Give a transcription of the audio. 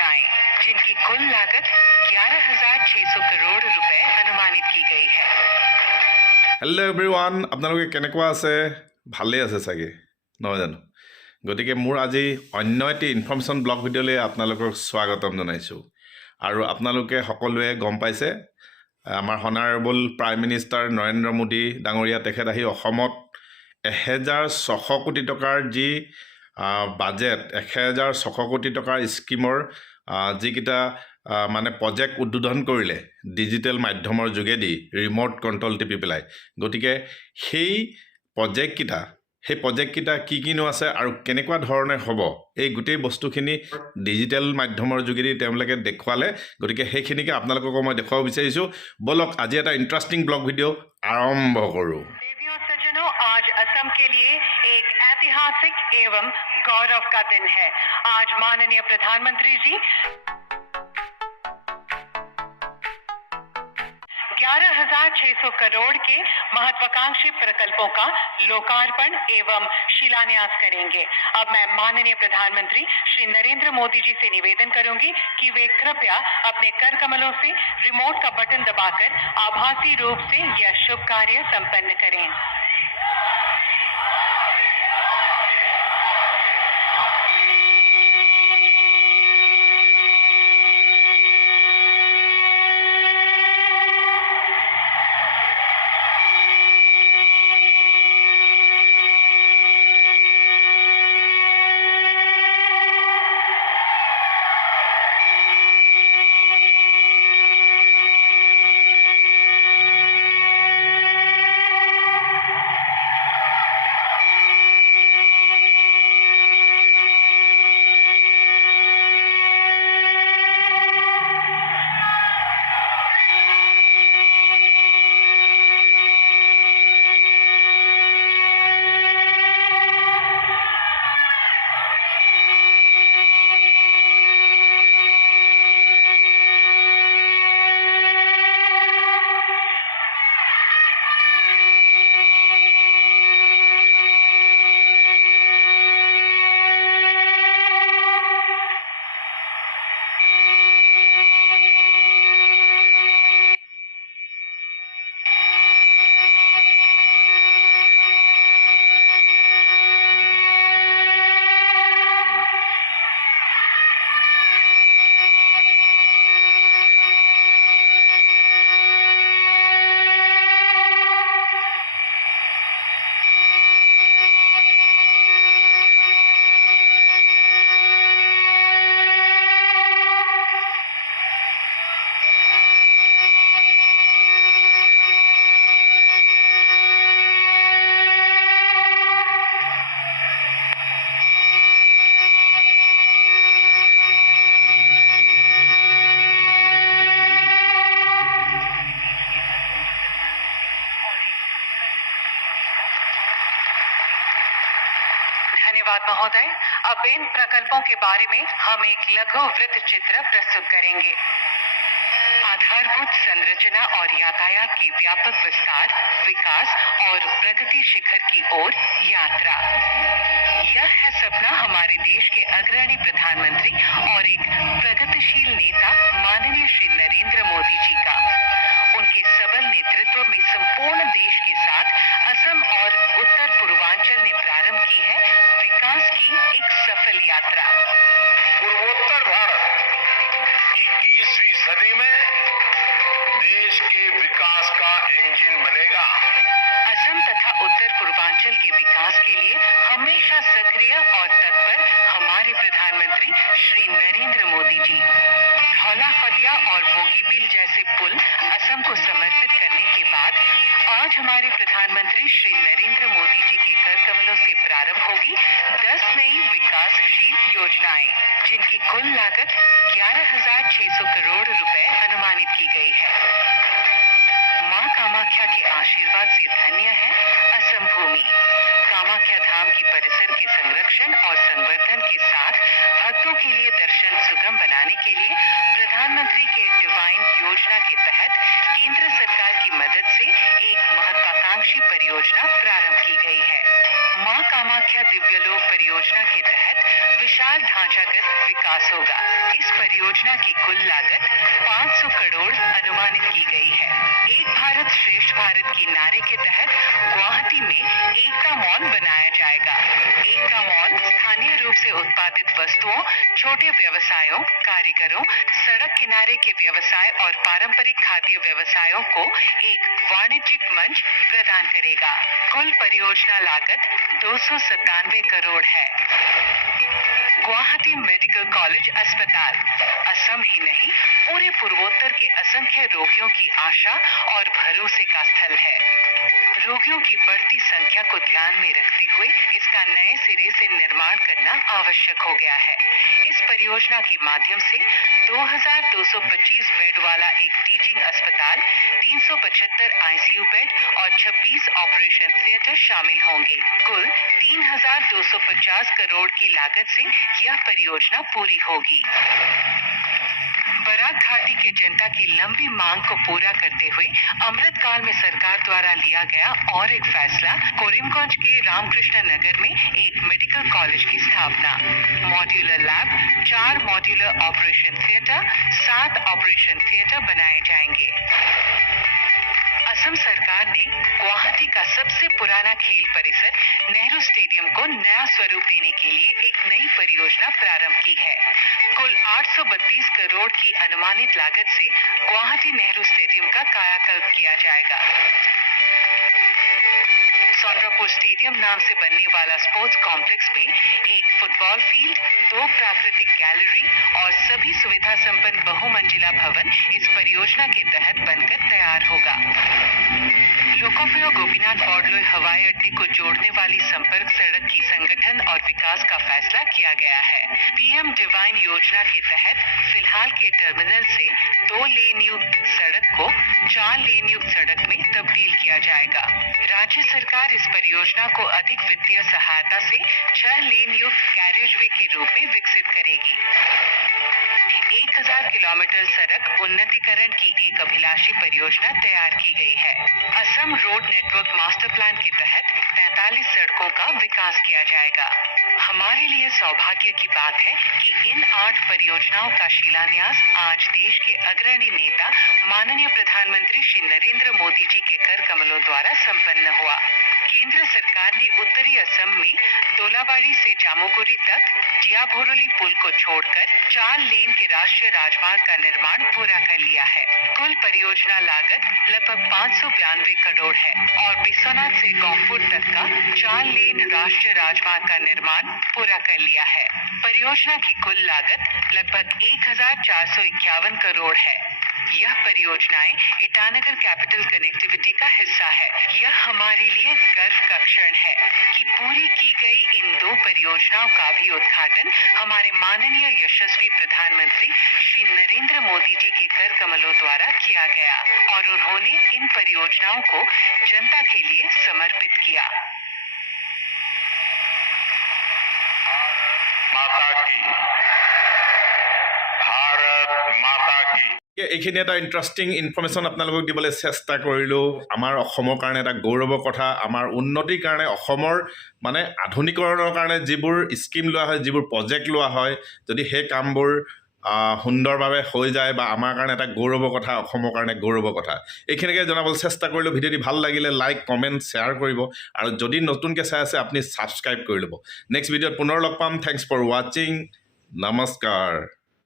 योजनाएं, जिनकी कुल लागत 11,600 करोड़ रुपए अनुमानित की गई है। हेलो एभৰিৱান, আপোনালোকে কেনেকুৱা আছে? ভালেই আছে চাগে, নহয় জানো? গতিকে মোৰ আজি অন্য এটি ইনফৰ্মেশ্যন ব্লগ ভিডিঅ'লৈ আপোনালোকক স্বাগতম জনাইছোঁ। আৰু আপোনালোকে সকলোৱে গম পাইছে, আমাৰ হনাৰেবল প্ৰাইম মিনিষ্টাৰ নৰেন্দ্ৰ মোদী ডাঙৰীয়া তেখেত আহি অসমত 1,600 কোটি টকাৰ যি বাজেট, 1,600 কোটি টকাৰ স্কিমৰ যিকেইটা মানে প্ৰজেক্ট উদ্বোধন কৰিলে ডিজিটেল মাধ্যমৰ যোগেদি ৰিম'ট কণ্ট্ৰল টিপি পেলাই। গতিকে সেই প্ৰজেক্টকেইটা কি কিনো আছে আৰু কেনেকুৱা ধৰণে হ'ব, এই গোটেই বস্তুখিনি ডিজিটেল মাধ্যমৰ যোগেদি তেওঁলোকে দেখুৱালে। গতিকে সেইখিনিকে আপোনালোকক মই দেখুৱাব বিচাৰিছোঁ। বলক আজি এটা ইণ্টাৰেষ্টিং ব্লগ ভিডিঅ' আৰম্ভ কৰোঁ। आज असम के लिए एक ऐतिहासिक एवं गौरव का दिन है। आज माननीय प्रधानमंत्री जी 11,600 करोड़ के महत्वाकांक्षी प्रकल्पों का लोकार्पण एवं शिलान्यास करेंगे। अब मैं माननीय प्रधानमंत्री श्री नरेंद्र मोदी जी से निवेदन करूंगी कि वे कृपया अपने कर कमलों से रिमोट का बटन दबाकर आभासी रूप से यह शुभ कार्य संपन्न करें। धन्यवाद महोदय। अब इन प्रकल्पों के बारे में हम एक लघु वृत्त चित्र प्रस्तुत करेंगे। आधारभूत संरचना और यातायात की व्यापक विस्तार, विकास और प्रगति शिखर की ओर यात्रा, यह है सपना हमारे देश के अग्रणी प्रधानमंत्री और एक प्रगतिशील नेता माननीय श्री नरेंद्र मोदी जी का। उनके सबल नेतृत्व में संपूर्ण देश के साथ असम और उत्तर पूर्वांचल ने प्रारंभ की है विकास की एक सफल यात्रा। पूर्वोत्तर भारत 21वीं सदी में देश के विकास का इंजन बनेगा। असम तथा उत्तर पूर्वांचल के विकास के लिए हमेशा सक्रिय और तत्पर हमारे प्रधानमंत्री श्री नरेंद्र मोदी जी। धौला खदिया और बोगीबील जैसे पुल असम को समर्पित करने के बाद आज हमारे प्रधानमंत्री श्री नरेंद्र मोदी जी के कर कमलों से प्रारंभ होगी 10 नई विकासशील योजनाएं, जिनकी कुल लागत 11,600 करोड़ रुपए अनुमानित की गई है। मां कामाख्या के आशीर्वाद से धन्य है असम भूमि। कामाख्या धाम की परिसर के संरक्षण और संवर्धन के साथ भक्त भक्तों के लिए दर्शन सुगम बनाने के लिए प्रधानमंत्री के डिवाइन योजना के तहत केंद्र सरकार की मदद से एक महत्वाकांक्षी परियोजना प्रारंभ की गई है। मां कामाख्या दिव्यलोक परियोजना के तहत विशाल ढांचागत विकास होगा। इस परियोजना की कुल लागत 500 करोड़ अनुमानित की गई है। एक भारत श्रेष्ठ भारत की नारे के तहत गुवाहाटी में एकता मॉल बनाया जाएगा। एकता मॉल स्थानीय रूप से उत्पादित वस्तुओं, छोटे व्यवसायों, कारीगरों, सड़क किनारे के व्यवसाय और पारंपरिक खाद्य व्यवसायों को एक वाणिज्यिक मंच प्रदान करेगा। कुल परियोजना लागत 297 करोड़ है। गुवाहाटी मेडिकल कॉलेज अस्पताल असम ही नहीं, पूरे पूर्वोत्तर के असंख्य रोगियों की आशा और भरोसे का स्थल है। रोगियों की बढ़ती संख्या को ध्यान में रखते हुए इसका नए सिरे से निर्माण करना आवश्यक हो गया है। इस परियोजना के माध्यम से 2225 बेड वाला एक टीचिंग अस्पताल, 375 आईसीयू बेड और 26 ऑपरेशन थिएटर शामिल होंगे। कुल 3250 करोड़ की लागत से यह परियोजना पूरी होगी। बराक घाटी के जनता की लंबी मांग को पूरा करते हुए अमृतकाल में सरकार द्वारा लिया गया और एक फैसला, कोरिमगंज के रामकृष्ण नगर में एक मेडिकल कॉलेज की स्थापना। Modular lab, 4 modular operation theatre, 7 operation theatre बनाए जाएंगे। असम सरकार ने गुवाहाटी का सबसे पुराना खेल परिसर नेहरू स्टेडियम को नया स्वरूप देने के लिए एक नई परियोजना प्रारंभ की है। कुल 832 करोड़ की अनुमानित लागत से गुवाहाटी नेहरू स्टेडियम का कायाकल्प किया जाएगा। सोंद्रापुर स्टेडियम नाम से बनने वाला स्पोर्ट्स कॉम्प्लेक्स में एक फुटबॉल फील्ड, 2 प्राकृतिक गैलरी और सभी सुविधा संपन्न बहुमंजिला भवन इस परियोजना के तहत बनकर तैयार होगा। लोकोपयोग गोपीनाथ बॉर्डलोई हवाई अड्डे को जोड़ने वाली संपर्क सड़क की संगठन और विकास का फैसला किया गया है। पीएम डिवाइन योजना के तहत फिलहाल के टर्मिनल से 2 लेन युक्त सड़क को 4 लेन युक्त सड़क में तब्दील किया जाएगा। राज्य सरकार इस परियोजना को अधिक वित्तीय सहायता से 6 लेन युक्त कैरियजवे के रूप में विकसित करेगी। 1000 किलोमीटर सड़क उन्नतीकरण की एक अभिलाषी परियोजना तैयार की गई है। Assam road network master plan के तहत 43 सड़कों का विकास किया जाएगा। हमारे लिए सौभाग्य की बात है कि इन 8 परियोजनाओं का शिलान्यास आज देश के अग्रणी नेता माननीय प्रधानमंत्री श्री नरेंद्र मोदी जी के कर कमलों द्वारा संपन्न हुआ। केंद्र सरकार ने उत्तरी असम में डोलाबाड़ी से जामुगुरी तक जियाभोरोली पुल को छोड़कर 4 लेन के राष्ट्रीय राजमार्ग का निर्माण पूरा कर लिया है। कुल परियोजना लागत लगभग 592 करोड़ है और बिस्वनाथ से गोंगपुर तक का 4 लेन राष्ट्रीय राजमार्ग का निर्माण पूरा कर लिया है। परियोजना की कुल लागत लगभग 1451 करोड़ है। यह परियोजनाएं ईटानगर कैपिटल कनेक्टिविटी का हिस्सा है। यह हमारे लिए गर्व का क्षण है कि पूरी की गई इन 2 परियोजनाओं का भी उद्घाटन हमारे माननीय यशस्वी प्रधानमंत्री श्री नरेंद्र मोदी जी के कर कमलों द्वारा किया गया और उन्होंने इन परियोजनाओं को जनता के लिए समर्पित किया। माता की, भारत माता की। এইখিনি এটা ইণ্টাৰেষ্টিং ইনফৰ্মেশ্যন আপোনালোকক দিবলৈ চেষ্টা কৰিলোঁ। আমাৰ অসমৰ কাৰণে এটা গৌৰৱৰ কথা, আমাৰ উন্নতিৰ কাৰণে, অসমৰ মানে আধুনিকৰণৰ কাৰণে যিবোৰ স্কিম লোৱা হয়, যিবোৰ প্ৰজেক্ট লোৱা হয়, যদি সেই কামবোৰ সুন্দৰভাৱে হৈ যায় বা আমাৰ কাৰণে এটা গৌৰৱৰ কথা, অসমৰ কাৰণে গৌৰৱৰ কথা, এইখিনিকে জনাবলৈ চেষ্টা কৰিলোঁ। ভিডিঅ'টি ভাল লাগিলে লাইক, কমেণ্ট, শ্বেয়াৰ কৰিব আৰু যদি নতুনকৈ চাই আছে আপুনি ছাবস্ক্ৰাইব কৰি ল'ব। নেক্সট ভিডিঅ'ত পুনৰ লগ পাম। থেংকছ ফৰ ৱাচিং। নমস্কাৰ।